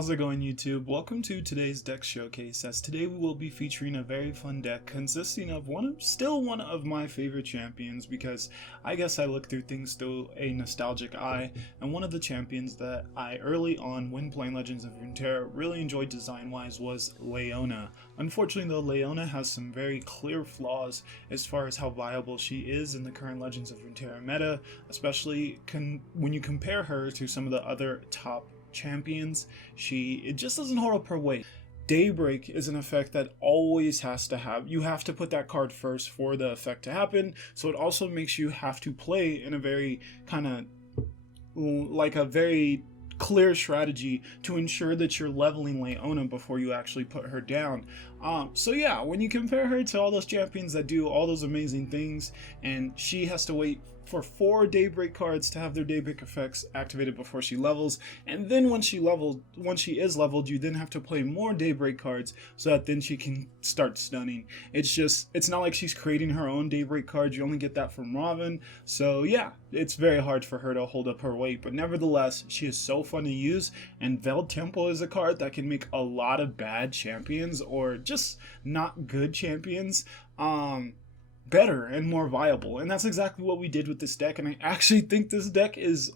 How's it going, YouTube? Welcome to today's deck showcase, as today we will be featuring a very fun deck consisting of still one of my favorite champions, because I guess I look through things through a nostalgic eye, and one of the champions that I early on when playing Legends of Runeterra really enjoyed design-wise was Leona. Unfortunately though, Leona has some very clear flaws as far as how viable she is in the current Legends of Runeterra meta, especially when you compare her to some of the other top champions. It just doesn't hold up her weight. Daybreak is an effect that always has to have, you have to put that card first for the effect to happen, so it also makes you have to play in a very kind of like a very clear strategy to ensure that you're leveling Leona before you actually put her down. So yeah, when you compare her to all those champions that do all those amazing things, and she has to wait for 4 Daybreak cards to have their Daybreak effects activated before she levels, and then once she is leveled, you then have to play more Daybreak cards so that then she can start stunning. It's not like she's creating her own Daybreak cards. You only get that from Robin. So yeah, it's very hard for her to hold up her weight, but nevertheless, she is so fun to use, and Veiled Temple is a card that can make a lot of bad champions, or just not good champions, better and more viable. And that's exactly what we did with this deck, and I actually think this deck is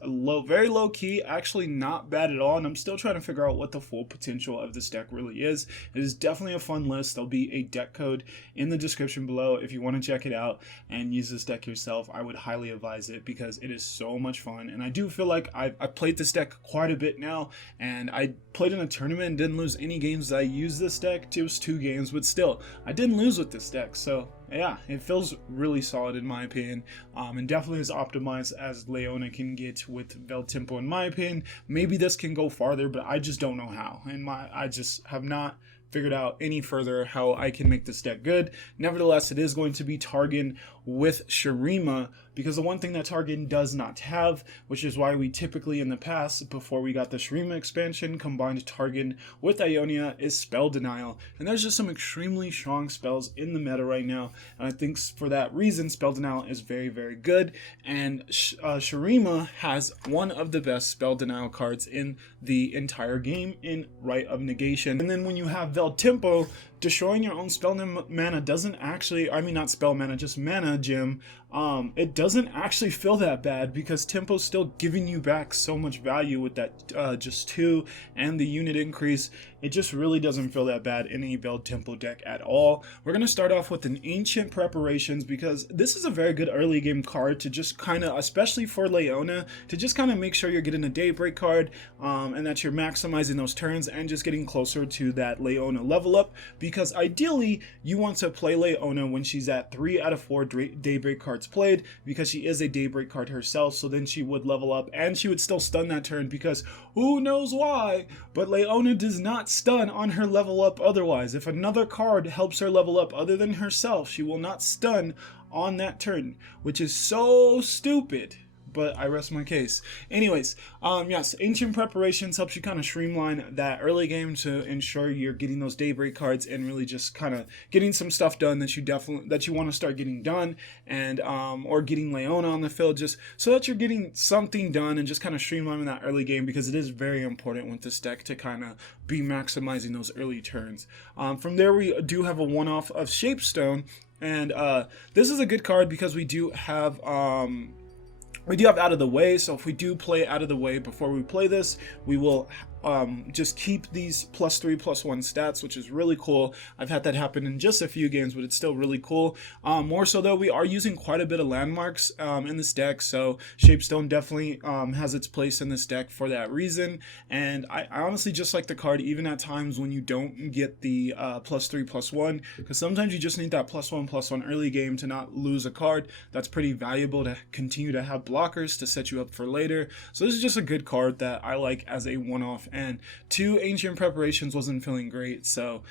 very low key, actually not bad at all, and I'm still trying to figure out what the full potential of this deck really is. It is definitely a fun list. There'll be a deck code in the description below if you want to check it out and use this deck yourself. I would highly advise it because it is so much fun, and I do feel like I've played this deck quite a bit now, and I played in a tournament and didn't lose any games that I used this deck. It was 2 games, but still I didn't lose with this deck. So yeah, it feels really solid in my opinion, and definitely as optimized as Leona can get with Veiled Temple in my opinion. Maybe this can go farther, but I just don't know how, and I just have not figured out any further how I can make this deck good. Nevertheless, it is going to be Targon with Shurima, because the one thing that Targon does not have, which is why we typically in the past, before we got the Shurima expansion, combined Targon with Ionia, is Spell Denial. And there's just some extremely strong spells in the meta right now, and I think for that reason Spell Denial is very, very good. And Shurima has one of the best Spell Denial cards in the entire game in Rite of Negation. And then when you have Veiled Tempo, destroying your own spell mana doesn't actually, I mean not spell mana, just mana gem, it doesn't actually feel that bad, because Tempo's still giving you back so much value with that just 2 and the unit increase. It just really doesn't feel that bad in a Veiled Temple deck at all. We're going to start off with an Ancient Preparations, because this is a very good early game card to just kind of, especially for Leona, to just kind of make sure you're getting a Daybreak card, and that you're maximizing those turns and just getting closer to that Leona level up, because ideally you want to play Leona when she's at 3 out of 4 Daybreak cards played, because she is a Daybreak card herself. So then she would level up and she would still stun that turn, because who knows why, but Leona does not stun on her level up otherwise. If another card helps her level up other than herself, she will not stun on that turn, which is so stupid. But I rest my case. Anyways, yes, Ancient Preparations helps you kind of streamline that early game to ensure you're getting those Daybreak cards and really just kind of getting some stuff done that you want to start getting done, and or getting Leona on the field, just so that you're getting something done and just kind of streamlining that early game, because it is very important with this deck to kind of be maximizing those early turns. From there, we do have a one-off of Shapestone, and this is a good card because we do have Out of the Way. So if we do play Out of the Way before we play this, we will just keep these +3/+1 stats, which is really cool. I've had that happen in just a few games, but it's still really cool. More so though, we are using quite a bit of landmarks in this deck, so Shapestone definitely has its place in this deck for that reason. And I honestly just like the card even at times when you don't get the +3/+1, because sometimes you just need that +1/+1 early game to not lose a card. That's pretty valuable to continue to have blockers to set you up for later. So this is just a good card that I like as a one-off. And 2 Ancient Preparations wasn't feeling great, so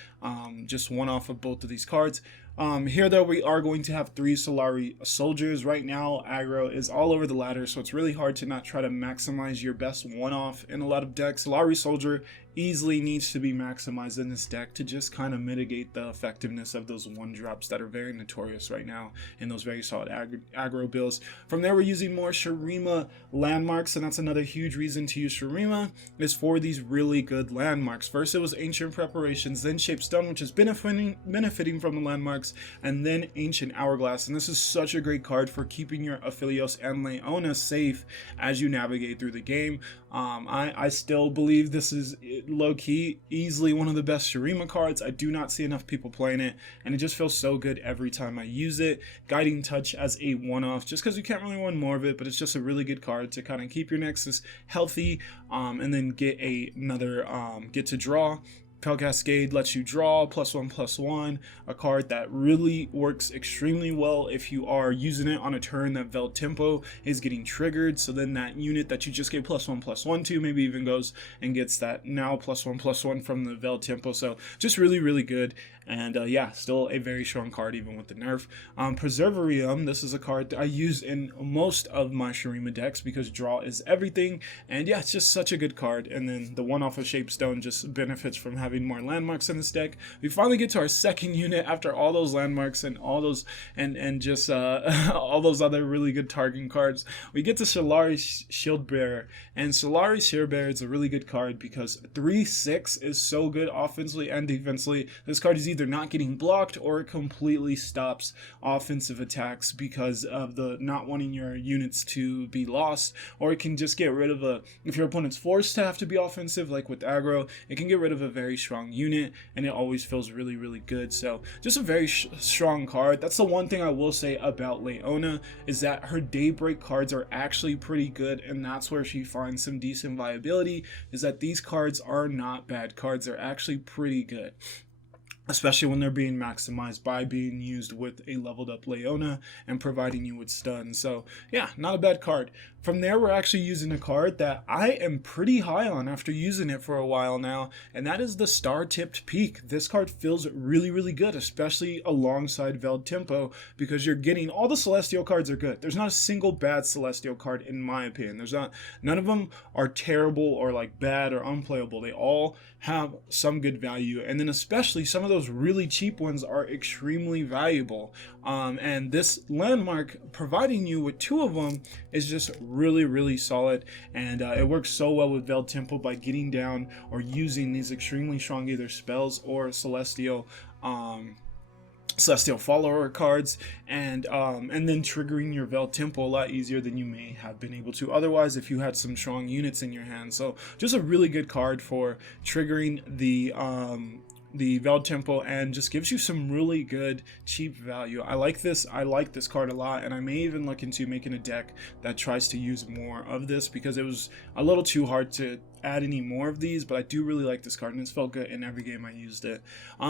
just one off of both of these cards. Here though, we are going to have 3 Solari soldiers. Right now, aggro is all over the ladder, so it's really hard to not try to maximize your best one-off in a lot of decks. Solari soldier easily needs to be maximized in this deck to just kind of mitigate the effectiveness of those 1-drops that are very notorious right now in those very solid aggro builds. From there, we're using more Shurima landmarks, and that's another huge reason to use Shurima, is for these really good landmarks. First, it was Ancient Preparations, then Shaped Stone, which is benefiting from the landmarks, and then Ancient Hourglass. And this is such a great card for keeping your Aphelios and Leona safe as you navigate through the game. I still believe this is low-key easily one of the best Shurima cards. I do not see enough people playing it, and it just feels so good every time I use it. Guiding Touch as a one-off, just because you can't really win more of it, but it's just a really good card to kind of keep your Nexus healthy, and then get another get to draw. Pale Cascade lets you draw +1/+1, a card that really works extremely well if you are using it on a turn that Veld Tempo is getting triggered. So then that unit that you just gave +1/+1 to maybe even goes and gets that now +1/+1 from the Veld Tempo. So just really, really good. And yeah, still a very strong card even with the nerf. Preserverium, this is a card that I use in most of my Shurima decks because draw is everything. And yeah, it's just such a good card. And then the one off of Shaped Stone just benefits from having more landmarks in this deck. We finally get to our second unit after all those landmarks and all those and just all those other really good targeting cards. We get to Solari Shieldbearer, and Solari Shieldbearer is a really good card because 3/6 is so good offensively and defensively. This card is either not getting blocked or it completely stops offensive attacks because of the not wanting your units to be lost, or it can just get rid of if your opponent's forced to have to be offensive, like with aggro, it can get rid of a very strong unit, and it always feels really, really good. So just a very strong card. That's the one thing I will say about Leona, is that her Daybreak cards are actually pretty good, and that's where she finds some decent viability, is that these cards are not bad cards. They're actually pretty good, especially when they're being maximized by being used with a leveled up Leona and providing you with stun. So yeah, not a bad card. From there, we're actually using a card that I am pretty high on after using it for a while now, and that is the Star-Tipped Peak. This card feels really, really good, especially alongside Veld Tempo, because you're getting all the Celestial cards are good. There's not a single bad Celestial card in my opinion. None of them are terrible or like bad or unplayable. They all have some good value, and then especially some of those really cheap ones are extremely valuable. And this landmark, providing you with 2 of them, is just really, really solid, and it works so well with Veld Tempo by getting down or using these extremely strong either spells or Celestial follower cards, and then triggering your Veld Tempo a lot easier than you may have been able to otherwise if you had some strong units in your hand. So just a really good card for triggering the Veld Tempo, and just gives you some really good cheap value. I like this card a lot, and I may even look into making a deck that tries to use more of this, because it was a little too hard to add any more of these, but I do really like this card, and it's felt good in every game I used it.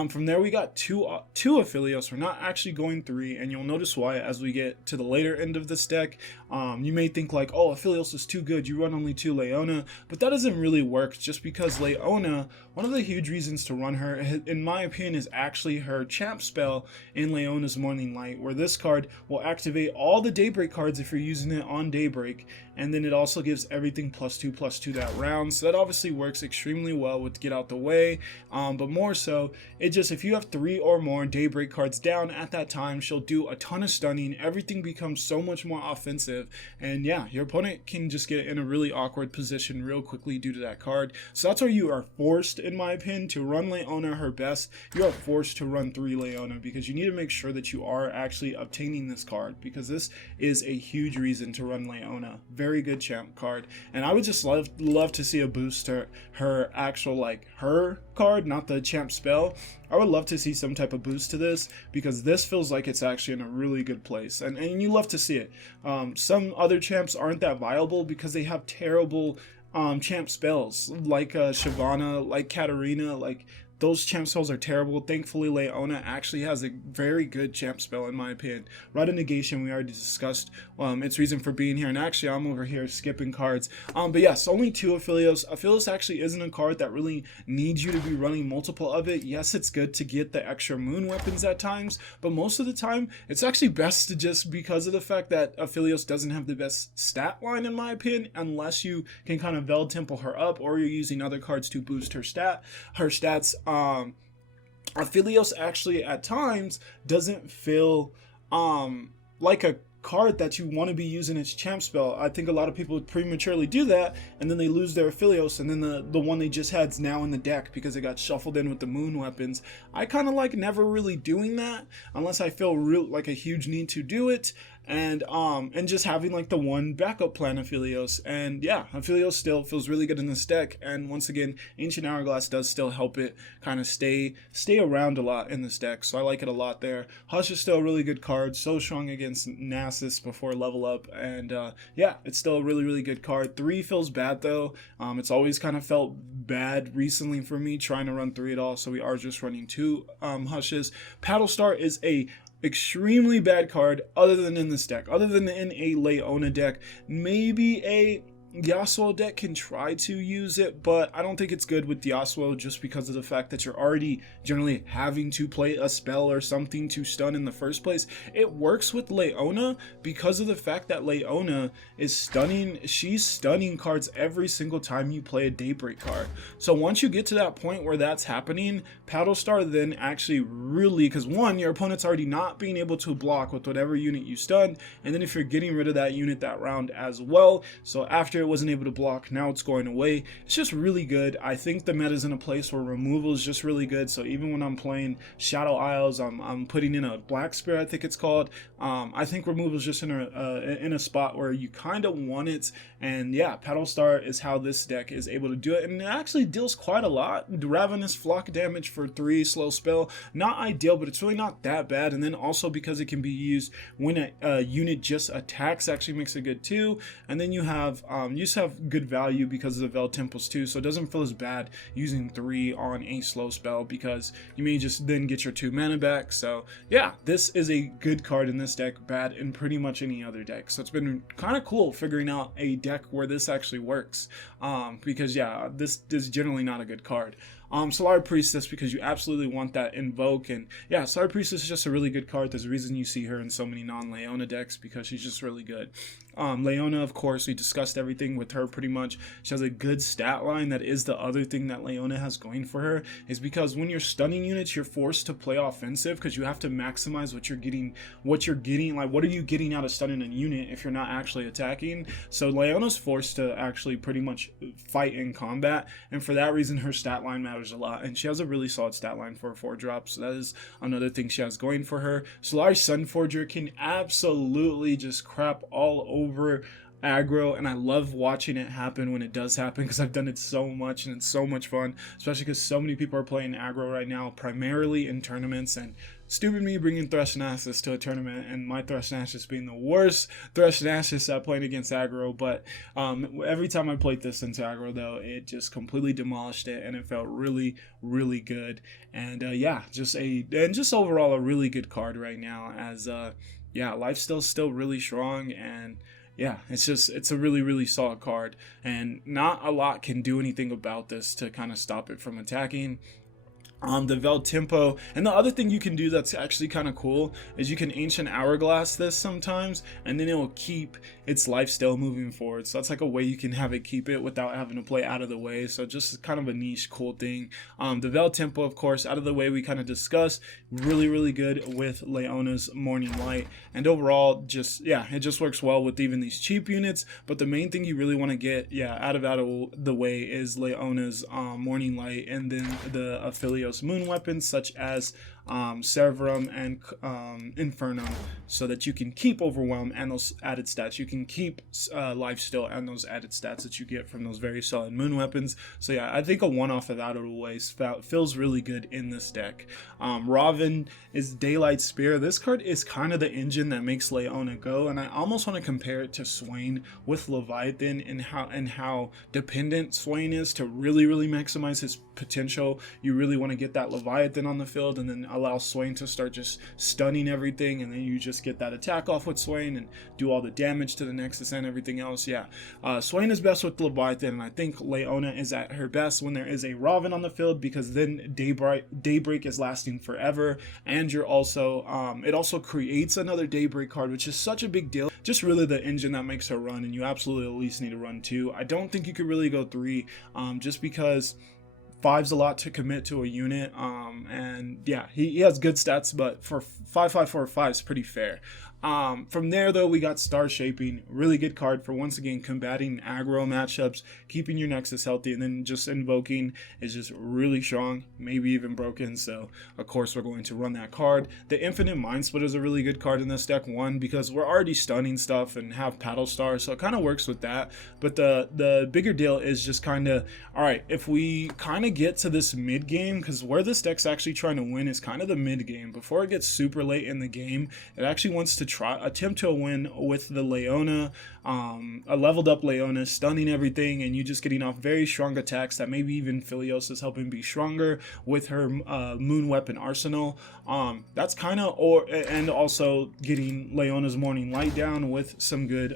From there, we got two Aphelios. We're not actually going 3, and you'll notice why as we get to the later end of this deck. You may think like, oh, Aphelios is too good, you run only 2 Leona, but that doesn't really work, just because Leona, one of the huge reasons to run her, in my opinion, is actually her champ spell in Leona's Morning Light, where this card will activate all the Daybreak cards if you're using it on Daybreak, and then it also gives everything +2/+2 that round. So that obviously works extremely well with Get Out the Way, but more so, it just, if you have 3 or more Daybreak cards down at that time, she'll do a ton of stunning. Everything becomes so much more offensive, and yeah, your opponent can just get in a really awkward position real quickly due to that card. So that's where you are forced, in my opinion, to run Leona her best. You are forced to run 3 Leona, because you need to make sure that you are actually obtaining this card, because this is a huge reason to run Leona. Very good champ card, and I would just love to see a boost to her actual, like, her card, not the champ spell. I would love to see some type of boost to this, because this feels like it's actually in a really good place, and you love to see it. Some other champs aren't that viable because they have terrible champ spells, like Shyvana, like Katarina. Like, those champ spells are terrible. Thankfully, Leona actually has a very good champ spell in my opinion. Rod of Negation, we already discussed its reason for being here, and actually I'm over here skipping cards. But yes, only 2 Aphelios. Aphelios actually isn't a card that really needs you to be running multiple of it. Yes, it's good to get the extra moon weapons at times, but most of the time it's actually best to just, because of the fact that Aphelios doesn't have the best stat line in my opinion, unless you can kind of Vel Temple her up or you're using other cards to boost her stats. Aphelios actually at times doesn't feel like a card that you want to be using its champ spell. I think a lot of people prematurely do that, and then they lose their Aphelios, and then the one they just had is now in the deck because it got shuffled in with the moon weapons. I kind of like never really doing that unless I feel like a huge need to do it, and just having like the one backup plan Aphelios. And yeah, Aphelios still feels really good in this deck, and once again, Ancient Hourglass does still help it kind of stay around a lot in this deck, so I like it a lot there. Hush is still a really good card, so strong against Nasus before level up, and yeah, it's still a really good card. 3 feels bad though. It's always kind of felt bad recently for me trying to run 3 at all, so we are just running 2 Hushes. Paddlestar is a extremely bad card other than in this deck, other than in a Leona deck. Maybe a Yasuo deck can try to use it, but I don't think it's good with Yasuo just because of the fact that you're already generally having to play a spell or something to stun in the first place. It works with Leona because of the fact that Leona is stunning. She's stunning cards every single time you play a Daybreak card. So once you get to that point where that's happening, Paddlestar then actually really, because one, your opponent's already not being able to block with whatever unit you stun, and then if you're getting rid of that unit that round as well, so after it wasn't able to block, now it's going away. It's just really good. I think the meta's in a place where removal is just really good, so even when I'm playing Shadow Isles, I'm putting in a Black Spear, I think it's called. I think removal is just in a spot where you kind of want it, and yeah, Paddlestar is how this deck is able to do it, and it actually deals quite a lot. Ravenous Flock damage for 3 slow spell, not ideal, but it's really not that bad, and then also because it can be used when a unit just attacks, actually makes it good too, and then you have good value because of the Vel Temples too, so it doesn't feel as bad using 3 on a slow spell because you may just then get your 2 mana back. So yeah, this is a good card in this deck, bad in pretty much any other deck. So it's been kind of cool figuring out a deck where this actually works, because yeah, this is generally not a good card. Solari Priestess, because you absolutely want that invoke, and yeah, Solari Priestess is just a really good card. There's a reason you see her in so many non-Leona decks, because she's just really good. Leona, of course, we discussed everything with her pretty much. She has a good stat line. That is the other thing that Leona has going for her, is because when you're stunning units, you're forced to play offensive because you have to maximize what you're getting. Like, what are you getting out of stunning a unit if you're not actually attacking? So Leona's forced to actually pretty much fight in combat, and for that reason, her stat line matters a lot, and she has a really solid stat line for a 4-drop, so that is another thing she has going for her. Solari Sunforger can absolutely just crap all over aggro, and I love watching it happen when it does happen because I've done it so much and it's so much fun, especially because so many people are playing aggro right now, primarily in tournaments, and stupid me bringing Thresh Nasus to a tournament and my Thresh Nasus being the worst Thresh Nasus at playing against aggro. But every time I played this into aggro though, it just completely demolished it, and it felt really good. And yeah, just overall a really good card right now, as yeah, Lifesteal's still really strong, and yeah, it's a really solid card, and not a lot can do anything about this to kind of stop it from attacking. The Vel Tempo, and the other thing you can do that's actually kind of cool is you can Ancient Hourglass this sometimes, and then it will keep its lifesteal moving forward. So that's like a way you can have it keep it without having to play out of the way. So just kind of a niche cool thing. The Vel Tempo, of course, out of the way we kind of discussed, really good with Leona's Morning Light, and overall just, yeah, it just works well with even these cheap units. But the main thing you really want to get, yeah, out of the way is Leona's Morning Light, and then the Aphelios moon weapons such as Severum and Infernum, so that you can keep Overwhelm and those added stats. You can keep Lifesteal and those added stats that you get from those very solid moon weapons. So yeah, I think a one-off of Out of the Way feels really good in this deck. Raven is Daylight Spear. This card is kind of the engine that makes Leona go, and I almost want to compare it to Swain with Leviathan, and how dependent Swain is to really maximize his potential. You really want to get that Leviathan on the field and then allow Swain to start just stunning everything, and then you just get that attack off with Swain and do all the damage to the Nexus and everything else. Yeah, Swain is best with Leviathan, and I think Leona is at her best when there is a Raven on the field, because then Daybreak is lasting forever, and you're also it also creates another Daybreak card, which is such a big deal. Just really the engine that makes her run, and you absolutely at least need to run 2. I don't think you could really go 3, just because 5's a lot to commit to a unit, and yeah, he has good stats, but for 5 is pretty fair. From there though, we got Star Shaping, really good card for once again combating aggro matchups, keeping your Nexus healthy, and then just Invoking is just really strong, maybe even broken, so of course we're going to run that card. The Infinite Mind Splitter is a really good card in this deck, one, because we're already stunning stuff and have Paddle Star, so it kind of works with that, but the bigger deal is just kind of, alright, if we kind of get to this mid game, because where this deck's actually trying to win is kind of the mid game, before it gets super late in the game, it actually wants to attempt to win with the Leona, a leveled up Leona, stunning everything, and you just getting off very strong attacks that maybe even Philios is helping be stronger with her moon weapon arsenal. That's kind of, and also getting Leona's Morning Light down with some good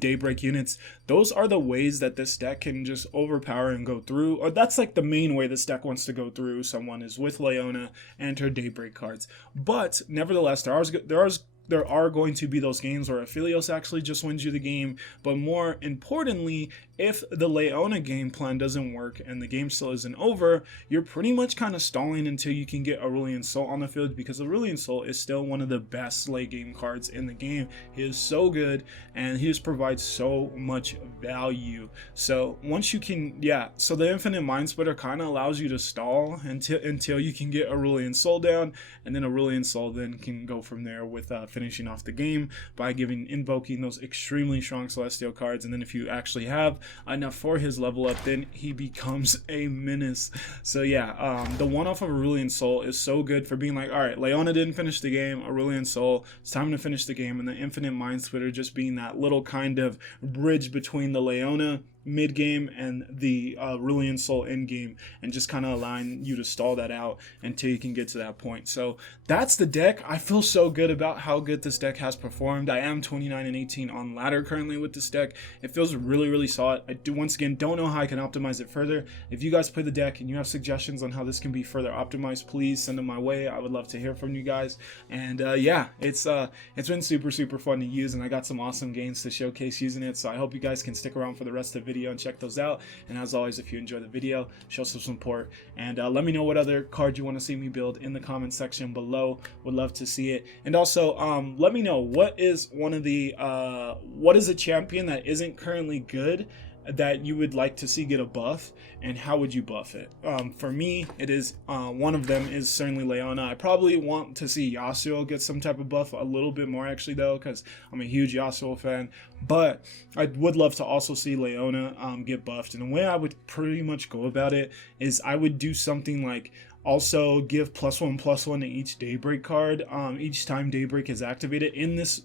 Daybreak units. Those are the ways that this deck can just overpower and go through, or that's like the main way this deck wants to go through someone, is with Leona and her Daybreak cards. But nevertheless, there are going to be those games where Aphelios actually just wins you the game, but more importantly, if the Leona game plan doesn't work and the game still isn't over, you're pretty much kind of stalling until you can get Aurelion Sol on the field, because Aurelion Sol is still one of the best late game cards in the game. He is so good, and he just provides so much value. So once you can, yeah, so the Infinite Mind Splitter kind of allows you to stall until you can get Aurelion Sol down, and then Aurelion Sol then can go from there with finishing off the game by invoking those extremely strong Celestial cards, and then if you actually have enough for his level up, then he becomes a menace. So yeah, the one off of Aurelion Sol is so good for being like, alright, Leona didn't finish the game, Aurelion Sol, it's time to finish the game, and the Infinite Mind Splitter just being that little kind of bridge between the Leona mid game and the Aurelion Sol end game, and just kind of allowing you to stall that out until you can get to that point. So that's the deck. I feel so good about how good this deck has performed. I am 29-18 on ladder currently with this deck. It feels really solid. I once again don't know how I can optimize it further. If you guys play the deck and you have suggestions on how this can be further optimized, please send them my way. I would love to hear from you guys. And yeah, it's been super fun to use, and I got some awesome games to showcase using it, so I hope you guys can stick around for the rest of the video and check those out. And as always, if you enjoy the video, show some support, and let me know what other card you want to see me build in the comment section below. Would love to see it. And also let me know what is a champion that isn't currently good that you would like to see get a buff, and how would you buff it? For me, it is one of them is certainly Leona. I probably want to see Yasuo get some type of buff a little bit more actually though, because I'm a huge Yasuo fan, but I would love to also see Leona get buffed. And the way I would pretty much go about it is I would do something like also give +1/+1 to each Daybreak card each time Daybreak is activated in this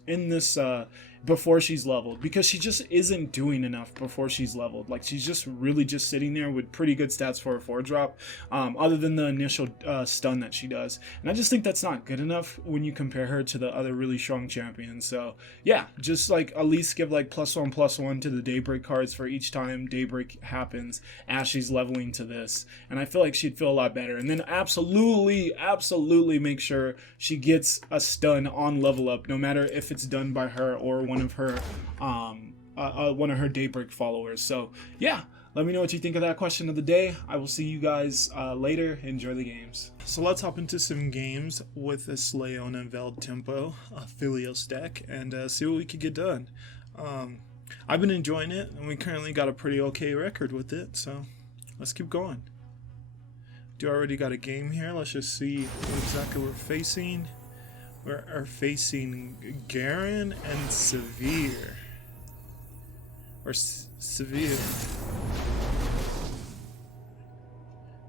before she's leveled, because she just isn't doing enough before she's leveled. Like, she's just really just sitting there with pretty good stats for a 4-drop, other than the initial stun that she does, and I just think that's not good enough when you compare her to the other really strong champions. So yeah, just like at least give like +1/+1 to the Daybreak cards for each time Daybreak happens as she's leveling to this, and I feel like she'd feel a lot better. And then absolutely make sure she gets a stun on level up, no matter if it's done by her or one of her Daybreak followers. So yeah, let me know what you think of that question of the day. I will see you guys later. Enjoy the games. So let's hop into some games with this Leona Veld Tempo Philios deck and see what we could get done. I've been enjoying it, and we currently got a pretty okay record with it, so let's keep going. Do already got a game here. Let's just see what exactly we're facing. We are facing Garen and Severe. Or Severe.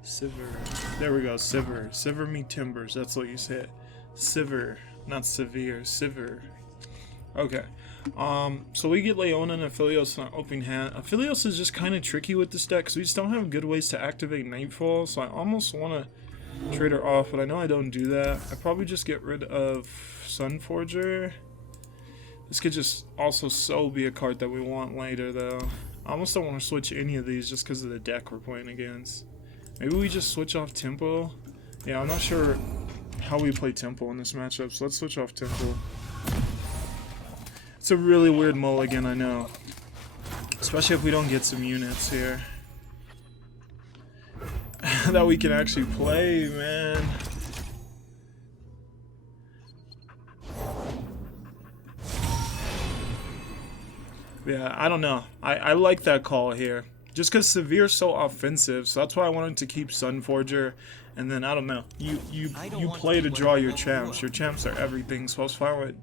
Sivir. There we go, Sivir. Sivir me timbers, that's what you said. Sivir, not Severe, Sivir. Okay. So we get Leona and Aphelios in our opening hand. Aphelios is just kind of tricky with this deck because we just don't have good ways to activate Nightfall, so I almost want to trade her off, but I know I don't do that. I probably just get rid of Sunforger. This could just also so be a card that we want later, though. I almost don't want to switch any of these just because of the deck we're playing against. Maybe we just switch off Tempo. Yeah, I'm not sure how we play Tempo in this matchup, so let's switch off Tempo. It's a really weird mulligan, I know. Especially if we don't get some units here. That we can actually play, man. Yeah, I don't know. I like that call here. Just because Severe's so offensive, so that's why I wanted to keep Sunforger. And then, I don't know. You play to draw your champs. Your champs are everything, so I was fine with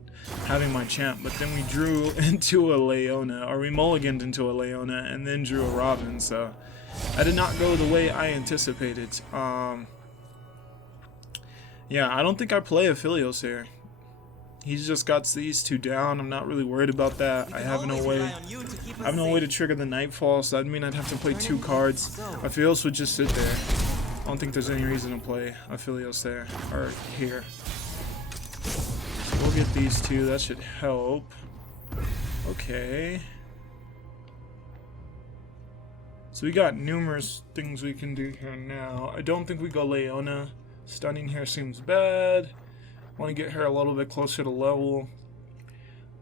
having my champ. But then we drew into a Leona, or we mulliganed into a Leona, and then drew a Robin, so I did not go the way I anticipated. Yeah, I don't think I play Aphelios here. He's just got these two down. I'm not really worried about that. I have no way to trigger the Nightfall, so that'd mean I'd have to play two cards. Aphelios would just sit there. I don't think there's any reason to play Aphelios there, or here. So we'll get these two, that should help. Okay. So we got numerous things we can do here now. I don't think we go Leona. Stunning here seems bad. Want to get her a little bit closer to level.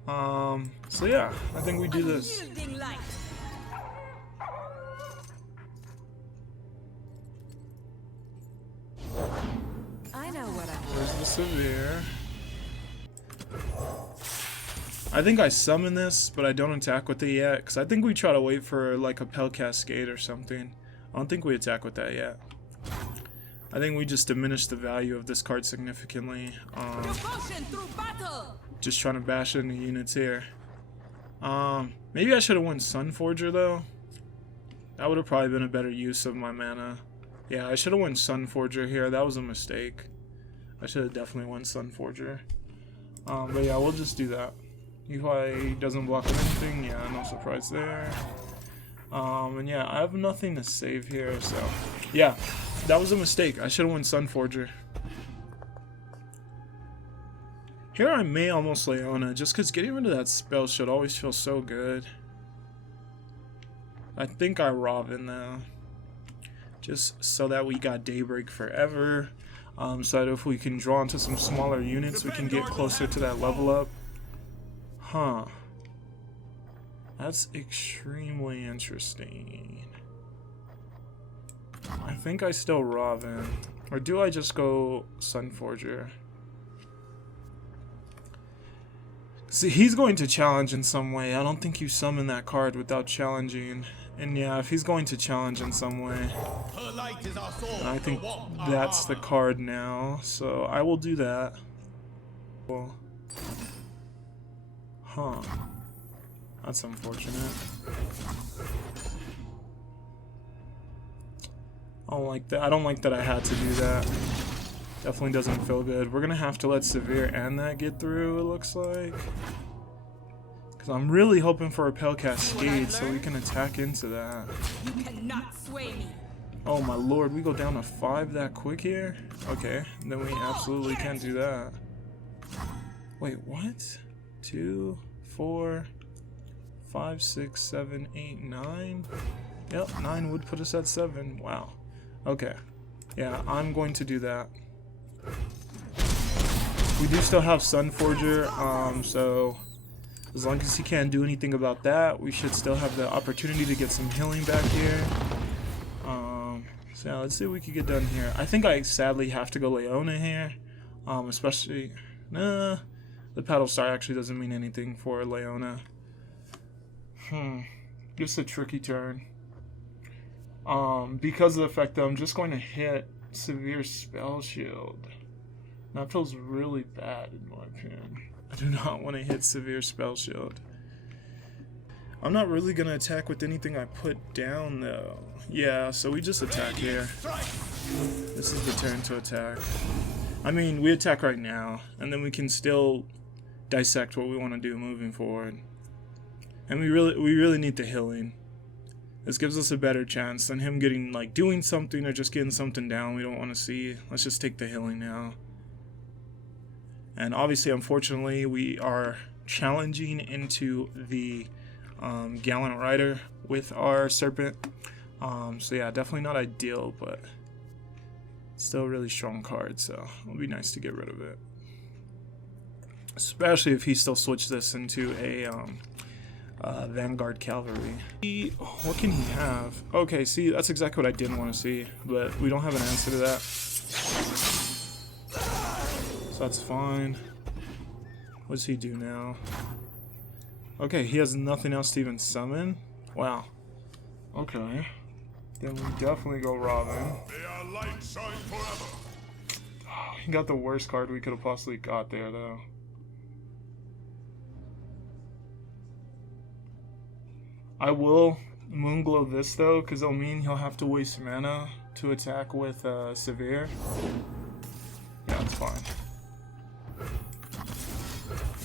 So yeah, I think we do this. Where's the Severe? I think I summon this, but I don't attack with it yet, because I think we try to wait for like a Pell Cascade or something. I don't think we attack with that yet. I think we just diminish the value of this card significantly. Just trying to bash into units here. Maybe I should have won Sunforger though. That would have probably been a better use of my mana. Yeah, I should have won Sunforger here. That was a mistake. I should have definitely won Sunforger. But yeah, we'll just do that. UI doesn't block anything. Yeah, no surprise there. And yeah, I have nothing to save here, so yeah, that was a mistake. I should have won Sunforger. Here I may almost Leona, just because getting rid of that spell should always feel so good. I think I Robin though, just so that we got Daybreak forever. So that if we can draw into some smaller units, we can get closer to that level up. Huh. That's extremely interesting. I think I still Robin. Or do I just go Sunforger? See, he's going to challenge in some way. I don't think you summon that card without challenging. And yeah, if he's going to challenge in some way, I think that's the card now. So I will do that. Well, huh. That's unfortunate. I don't like that. I don't like that I had to do that. Definitely doesn't feel good. We're gonna have to let Severe and that get through, it looks like. Because I'm really hoping for a Pell Cascade so we can attack into that. You cannot sway me. Oh my lord, we go down to 5 that quick here? Okay, then we absolutely can't do that. Wait, what? 2, 4, 5, 6, 7, 8, 9? Yep, 9 would put us at 7. Wow. Okay. Yeah, I'm going to do that. We do still have Sunforger, so as long as he can't do anything about that, we should still have the opportunity to get some healing back here. So yeah, let's see what we can get done here. I think I sadly have to go Leona here, especially, nah, the Paddle Star actually doesn't mean anything for Leona. Just a tricky turn. Because of the fact that I'm just going to hit Severe Spell Shield. That feels really bad in my opinion. I do not want to hit Severe Spell Shield. I'm not really going to attack with anything I put down though. Yeah, so we just attack here. This is the turn to attack. I mean, we attack right now, and then we can still dissect what we want to do moving forward. And we really need the healing. This gives us a better chance than him getting, like, doing something or just getting something down we don't want to see. Let's just take the healing now. And obviously, unfortunately, we are challenging into the Gallant Rider with our Serpent. So yeah, definitely not ideal, but still a really strong card, so it'll be nice to get rid of it. Especially if he still switched this into a Vanguard Cavalry. What can he have? Okay, see, that's exactly what I didn't want to see, but we don't have an answer to that. So that's fine. What does he do now? Okay, he has nothing else to even summon? Wow. Okay. Then we definitely go Robin. He got the worst card we could have possibly got there, though. I will Moonglow this, though, because it'll mean he'll have to waste mana to attack with Severe. Yeah, it's fine.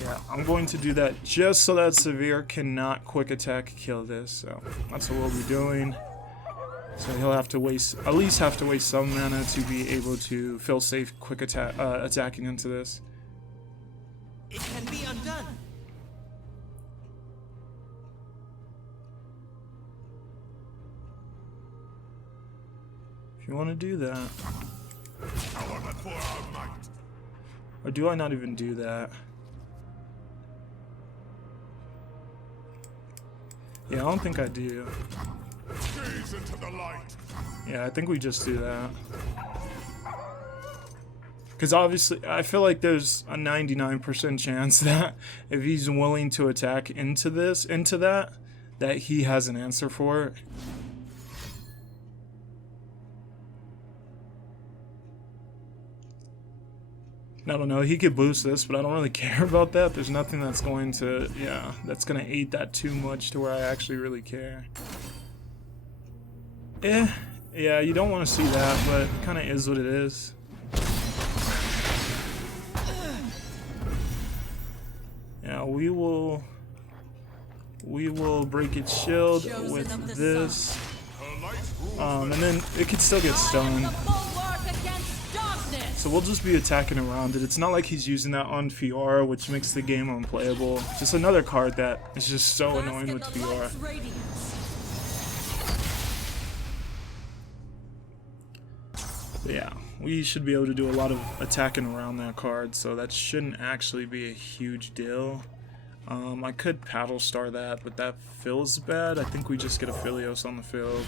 Yeah, I'm going to do that just so that Severe cannot quick attack kill this. So that's what we'll be doing. So he'll have to waste, at least have to waste some mana to be able to feel safe quick attack attacking into this. It can be undone. If you want to do that. Or do I not even do that? Yeah, I don't think I do. Gaze into the light. Yeah, I think we just do that. Because obviously, I feel like there's a 99% chance that if he's willing to attack into that he has an answer for it. I don't know, he could boost this, but I don't really care about that. There's nothing that's going to, that's going to aid that too much to where I actually really care. Yeah, you don't want to see that, but it kind of is what it is. Yeah, we will break its shield with this. And then it could still get stunned. So we'll just be attacking around it. It's not like he's using that on Fiora, which makes the game unplayable. Just another card that is just so annoying with Fiora. But yeah, we should be able to do a lot of attacking around that card, so that shouldn't actually be a huge deal. I could Paddle Star that, but that feels bad. I think we just get a Philios on the field.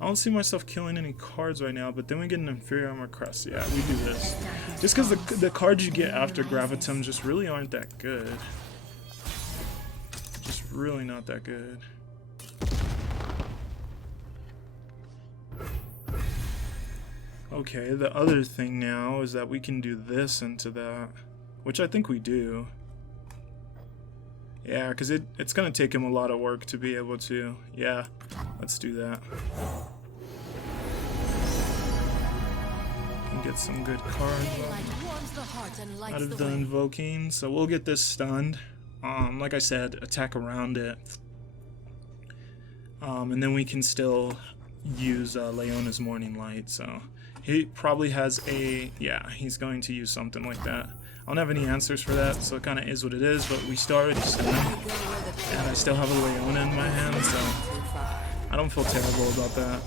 I don't see myself killing any cards right now, but then we get an Inferior Armor Crest. Yeah, we do this. Just because the cards you get after Gravitum just really aren't that good. Just really not that good. Okay, the other thing now is that we can do this into that, which I think we do. Yeah, because it's going to take him a lot of work to be able to. Yeah, let's do that. Can get some good cards out of the Invoking. So we'll get this stunned. Like I said, attack around it. And then we can still use Leona's Morning Light. So he probably has a... Yeah, he's going to use something like that. I don't have any answers for that, so it kind of is what it is, but we still already stunned. And I still have a Leona in my hand, so I don't feel terrible about that.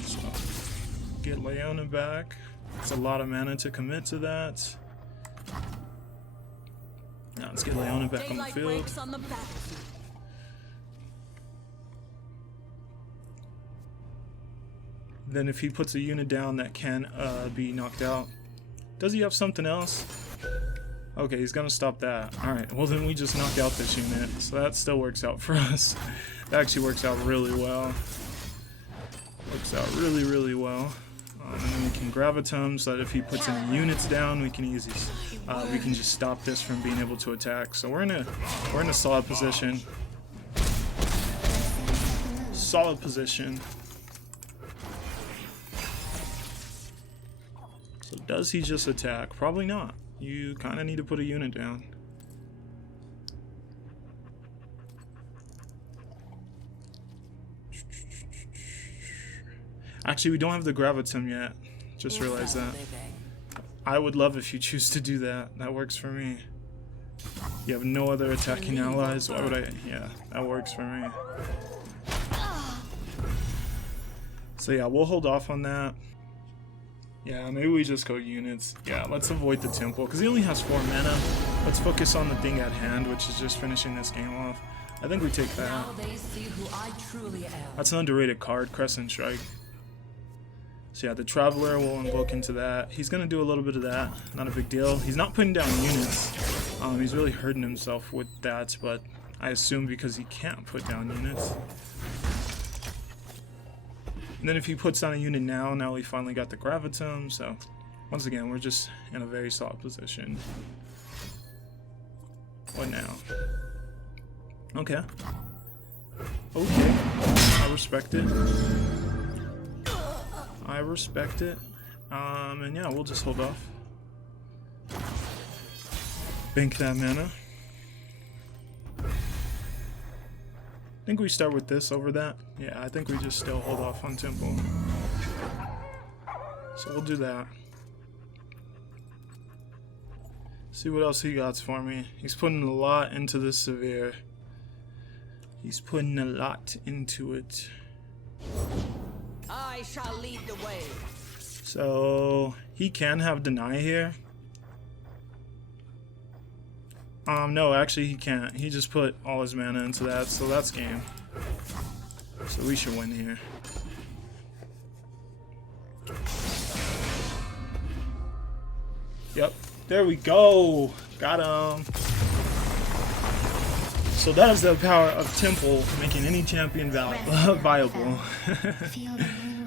So, get Leona back. It's a lot of mana to commit to that. Now let's get Leona back on the field. Then if he puts a unit down that can be knocked out. Does he have something else? Okay, he's gonna stop that. Alright, well then we just knock out this unit. So that still works out for us. That actually works out really well. Works out really, really well. And then we can Gravitum so that if he puts any units down, we can easily we can just stop this from being able to attack. So we're in a solid position. solid position. So does he just attack? Probably not. You kind of need to put a unit down. Actually, we don't have the gravitum yet. Just realized that. I would love if you choose to do that. That works for me. You have no other attacking allies. Why would I? Yeah, that works for me. So yeah, we'll hold off on that. Yeah, maybe we just go units. Yeah, let's avoid the temple because he only has 4 mana. Let's focus on the thing at hand, which is just finishing this game off. I think we take that. That's an underrated card, Crescent Strike. So yeah, the Traveler will invoke into that. He's gonna do a little bit of that. Not a big deal. He's not putting down units. He's really hurting himself with that, but I assume because he can't put down units. And then if he puts down a unit now we finally got the gravitum. So once again, we're just in a very solid position. What now? Okay. Okay. I respect it. I respect it. And yeah, we'll just hold off. Bank that mana. I think we start with this over that. Yeah, I think we just still hold off on Temple. So we'll do that. See what else he got for me. He's putting a lot into this Severe. He's putting a lot into it. I shall lead the way. So he can have deny here. No, actually he can't. He just put all his mana into that, so that's game. So we should win here. Yep, there we go. Got him. So that is the power of Temple making any champion viable.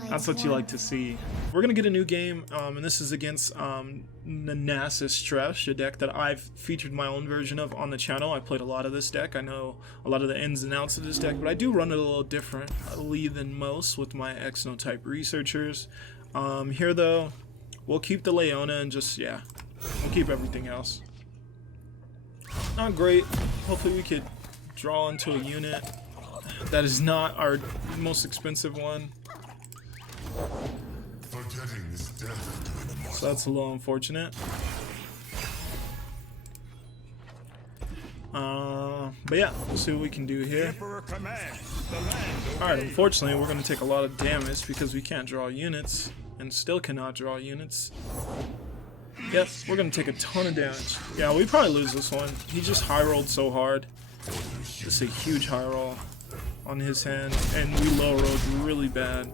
That's what you like to see. We're gonna get a new game, and this is against Nasus Trash, a deck that I've featured my own version of on the channel. I played a lot of this deck. I know a lot of the ins and outs of this deck, but I do run it a little differently than most with my Exotype researchers. Here though, we'll keep the Leona and just, yeah, we'll keep everything else. Not great. Hopefully we could draw into a unit. That is not our most expensive one. So that's a little unfortunate. But yeah, we'll see what we can do here. Alright, unfortunately we're going to take a lot of damage because we can't draw units and still cannot draw units. Yep, we're going to take a ton of damage. Yeah, we probably lose this one. He just high rolled so hard. Just a huge high roll on his hand, and we low rolled really bad.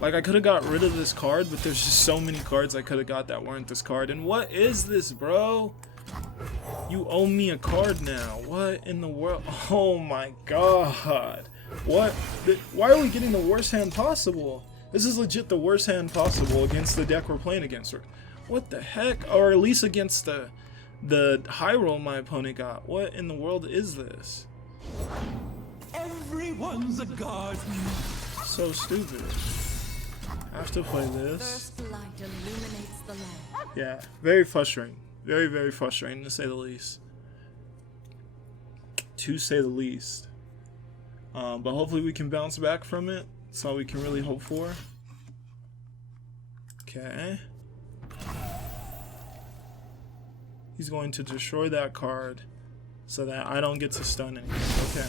Like, I could have got rid of this card, but there's just so many cards I could have got that weren't this card. And what is this, bro? You owe me a card now. What in the world? Oh my god. What? Why are we getting the worst hand possible? This is legit the worst hand possible against the deck we're playing against. What the heck? Or at least against the high roll my opponent got. What in the world is this? Everyone's a god. So stupid. I have to play this. First light illuminates the land. Yeah, very frustrating. Very, very frustrating to say the least. To say the least. But hopefully we can bounce back from it. That's all we can really hope for. Okay. He's going to destroy that card so that I don't get to stun anything. Okay.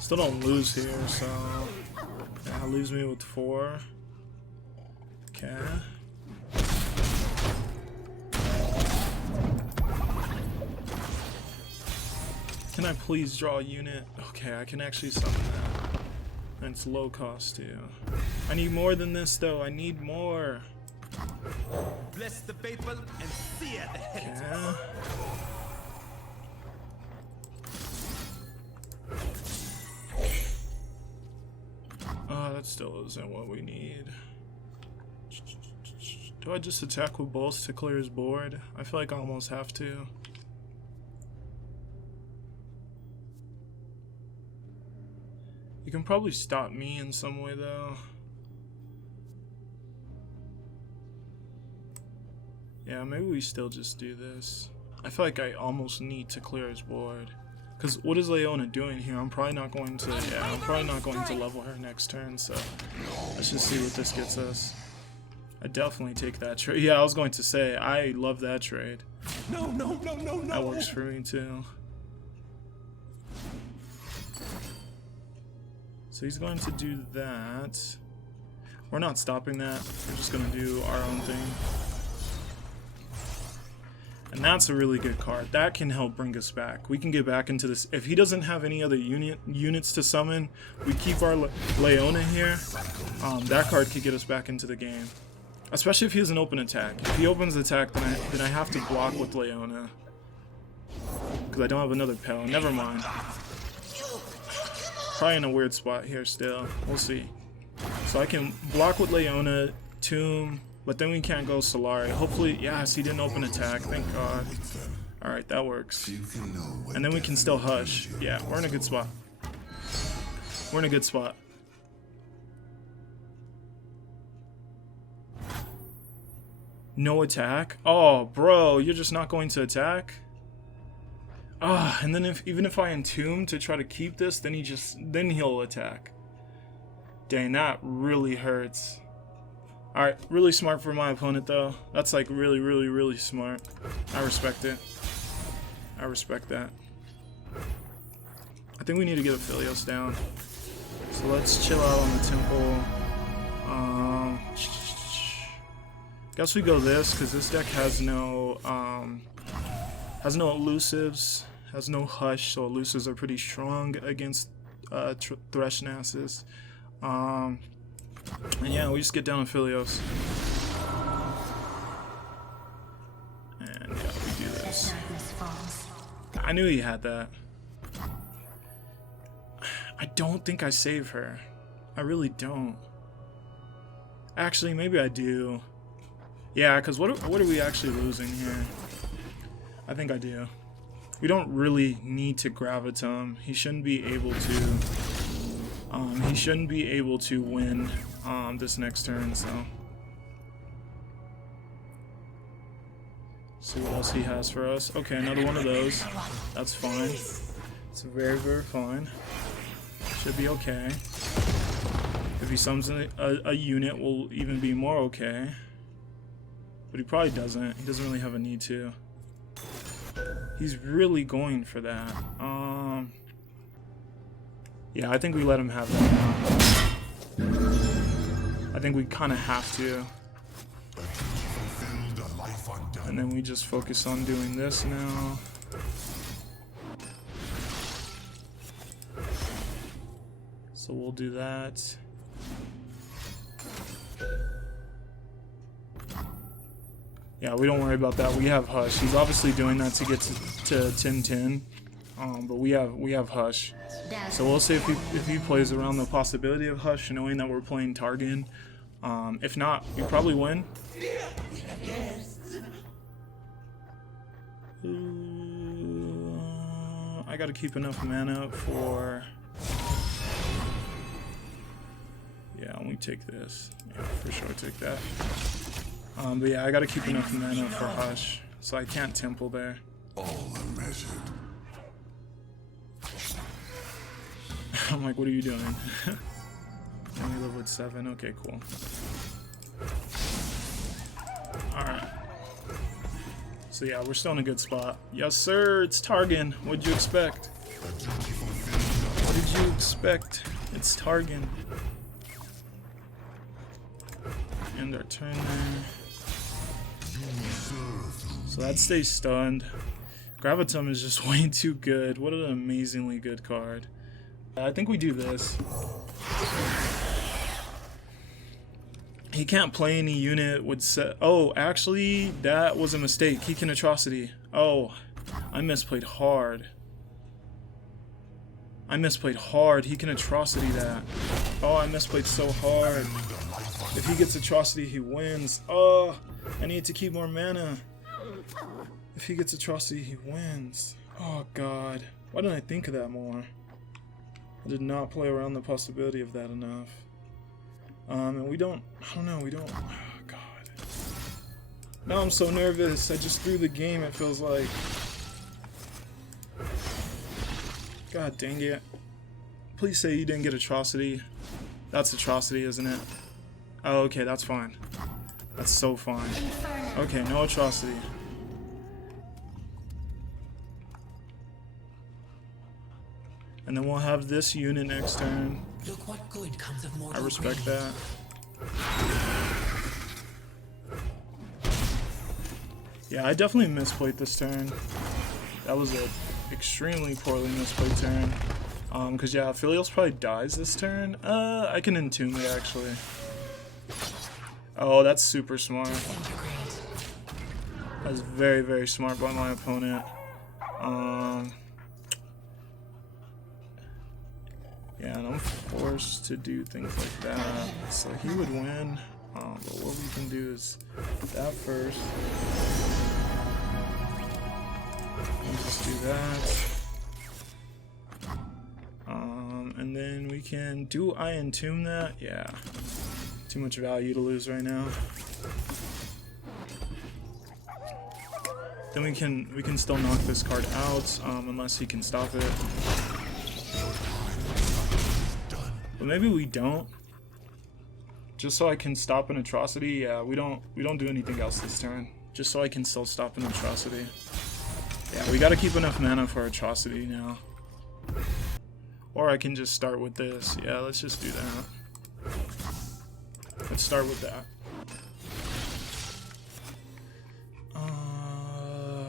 Still don't lose here, so yeah, leaves me with 4. Okay. Can I please draw a unit? Okay, I can actually summon that. And it's low cost too. I need more than this though. I need more. Bless the faithful and sear the haters. Okay. That still isn't what we need. Do I just attack with bolts to clear his board? I feel like I almost have to. You can probably stop me in some way though. Yeah, maybe we still just do this. I feel like I almost need to clear his board. Cause what is Leona doing here? I'm probably not going to level her next turn, so let's just see what this gets us. I definitely take that trade. Yeah, I was going to say, I love that trade. No. That works for me too. So he's going to do that. We're not stopping that. We're just going to do our own thing. And that's a really good card. That can help bring us back. We can get back into this. If he doesn't have any other units to summon, we keep our Leona here. That card could get us back into the game. Especially if he has an open attack. If he opens attack, then I have to block with Leona. Because I don't have another Pel. Never mind. Probably in a weird spot here still. We'll see. So I can block with Leona, Tomb, but then we can't go Solari. Hopefully, yes, he didn't open attack. Thank God. Alright, that works. And then we can still Hush. Yeah, we're in a good spot. We're in a good spot. No attack? Oh, bro, you're just not going to attack? Ah, and then even if I entomb to try to keep this, then he'll attack. Dang, that really hurts. Alright, really smart for my opponent though. That's like really smart. I respect it. I respect that. I think we need to get a Philios down. So let's chill out on the temple. Guess we go this, because this deck has no elusives, has no Hush, so elusives are pretty strong against Threshnassus. And yeah, we just get down to Philios. And yeah, we do this. I knew he had that. I don't think I save her. I really don't. Actually, maybe I do. Yeah, because what are we actually losing here? I think I do. We don't really need to Gravitum. He shouldn't be able to win this next turn, so. See what else he has for us. Okay, another one of those. That's fine. It's very fine. Should be okay. If he summons a unit, we'll even be more okay. But he probably doesn't. He doesn't really have a need to. He's really going for that. Yeah, I think we let him have that now. I think we kind of have to. And then we just focus on doing this now. So we'll do that. Yeah, we don't worry about that. We have Hush. He's obviously doing that to get to 10-10. But we have Hush. So we'll see if he plays around the possibility of Hush, knowing that we're playing Targon. If not, we probably win. I gotta keep enough mana for... Yeah, we take this. Yeah, for sure take that. But yeah, I gotta keep enough mana for Hush, so I can't Temple there. All measured. I'm like, what are you doing? Only live with 7. Okay, cool. Alright. So yeah, we're still in a good spot. Yes, sir, it's Targon. What'd you expect? What did you expect? It's Targon. End our turn there. So that stays stunned. Gravitum is just way too good. What an amazingly good card. I think we do this. He can't play any unit with set. Oh, actually, that was a mistake. He can Atrocity. Oh, I misplayed hard. I misplayed hard. He can Atrocity that. Oh, I misplayed so hard. If he gets Atrocity, he wins. Oh, I need to keep more mana. If he gets Atrocity, he wins. Oh, God. Why didn't I think of that more? I did not play around the possibility of that enough. And we don't, I don't know, we don't, oh God. Now I'm so nervous. I just threw the game, it feels like. God dang it. Please say you didn't get Atrocity. That's Atrocity, isn't it? Oh, okay, that's fine. That's so fine. Okay, no Atrocity. And then we'll have this unit next turn. Look what good comes of mortal I respect greed. that. Yeah, I definitely misplayed this turn. That was a extremely poorly misplayed turn. Cause yeah, Filios probably dies this turn. I can entomb it actually. Oh, that's super smart. That's very, very smart by my opponent. Yeah, and I'm forced to do things like that. So he would win. But what we can do is that first. And just do that. And then we can, do I entomb that? Yeah. Too much value to lose right now. Then we can still knock this card out, unless he can stop it. But maybe we don't. Just so I can stop an Atrocity. Yeah, we don't do anything else this turn. Just so I can still stop an Atrocity. Yeah, we gotta keep enough mana for Atrocity now. Or I can just start with this. Yeah, let's just do that. Let's start with that.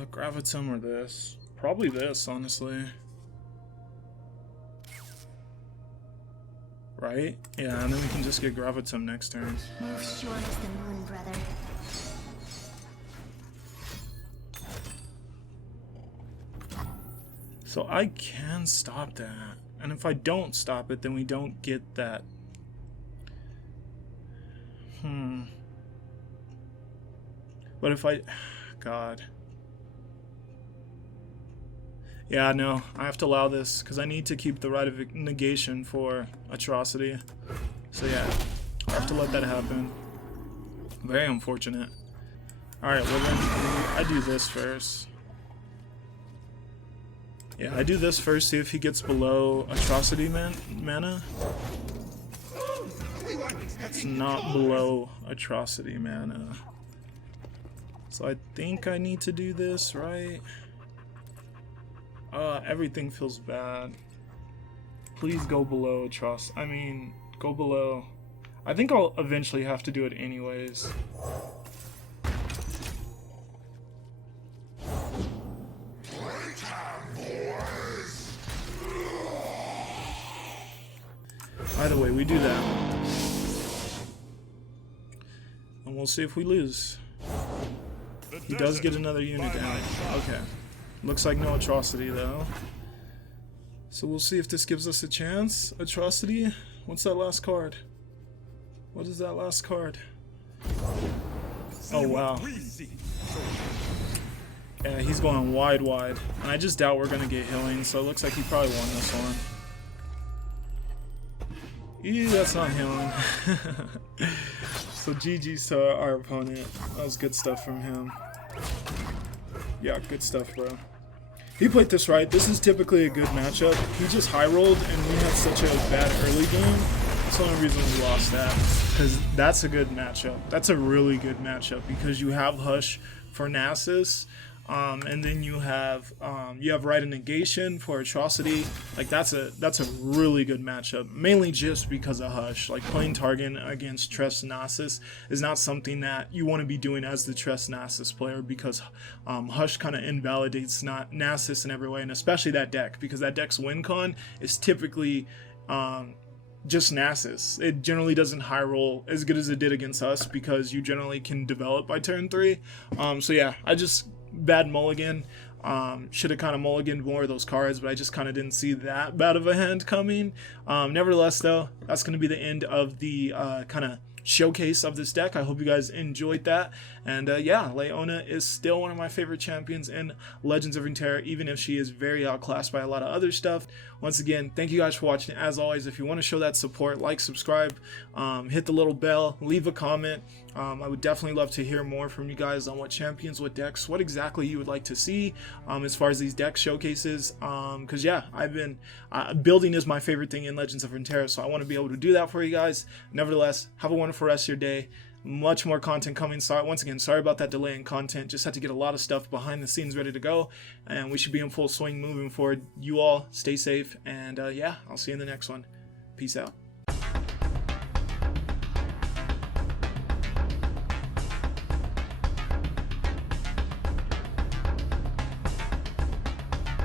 Gravitum or this? Probably this, honestly. Right? Yeah, and then we can just get Gravitum next turn. Move short as the moon, brother. So I can stop that. And if I don't stop it, then we don't get that. But if I... God. Yeah, no. I have to allow this, because I need to keep the right of negation for Atrocity. So yeah, I have to let that happen. Very unfortunate. Alright, well then, I do this first. Yeah, I do this first, see if he gets below Atrocity mana. It's not below Atrocity mana. So I think I need to do this, right? Everything feels bad. Please go below Atrocity. I mean, go below. I think I'll eventually have to do it anyways. Either way, we do that. And we'll see if we lose. He does get another unit down. Okay. Looks like no Atrocity, though. So we'll see if this gives us a chance. Atrocity? What's that last card? What is that last card? Oh, wow. Yeah, he's going wide. And I just doubt we're going to get healing, so it looks like he probably won this one. Ew, that's not healing. So GG's to our opponent. That was good stuff from him. Yeah, good stuff, bro. He played this right. This is typically a good matchup. He just high rolled and we had such a bad early game. That's the only reason we lost that. Because that's a good matchup. That's a really good matchup because you have Hush for Nasus. And then you have Right of Negation for Atrocity. Like that's a really good matchup. Mainly just because of Hush. Like playing Targon against Tress Nasus is not something that you want to be doing as the Tress Nasus player because Hush kind of invalidates Nasus in every way, and especially that deck because that deck's win con is typically just Nasus. It generally doesn't high roll as good as it did against us because you generally can develop by turn 3. So yeah, bad mulligan. Should have kind of mulliganed more of those cards, but I just kind of didn't see that bad of a hand coming. Nevertheless, though, that's going to be the end of the kind of showcase of this deck. I hope you guys enjoyed that. And yeah, Leona is still one of my favorite champions in Legends of Runeterra, even if she is very outclassed by a lot of other stuff. Once again, thank you guys for watching. As always, if you want to show that support, like, subscribe, hit the little bell, leave a comment. I would definitely love to hear more from you guys on what champions, what decks, what exactly you would like to see as far as these deck showcases. Because yeah, I've been building is my favorite thing in Legends of Runeterra, so I want to be able to do that for you guys. Nevertheless, have a wonderful rest of your day. Much more content coming. Sorry, once again, sorry about that delay in content. Just had to get a lot of stuff behind the scenes ready to go, and we should be in full swing moving forward. You all stay safe, and yeah, I'll see you in the next one. Peace out.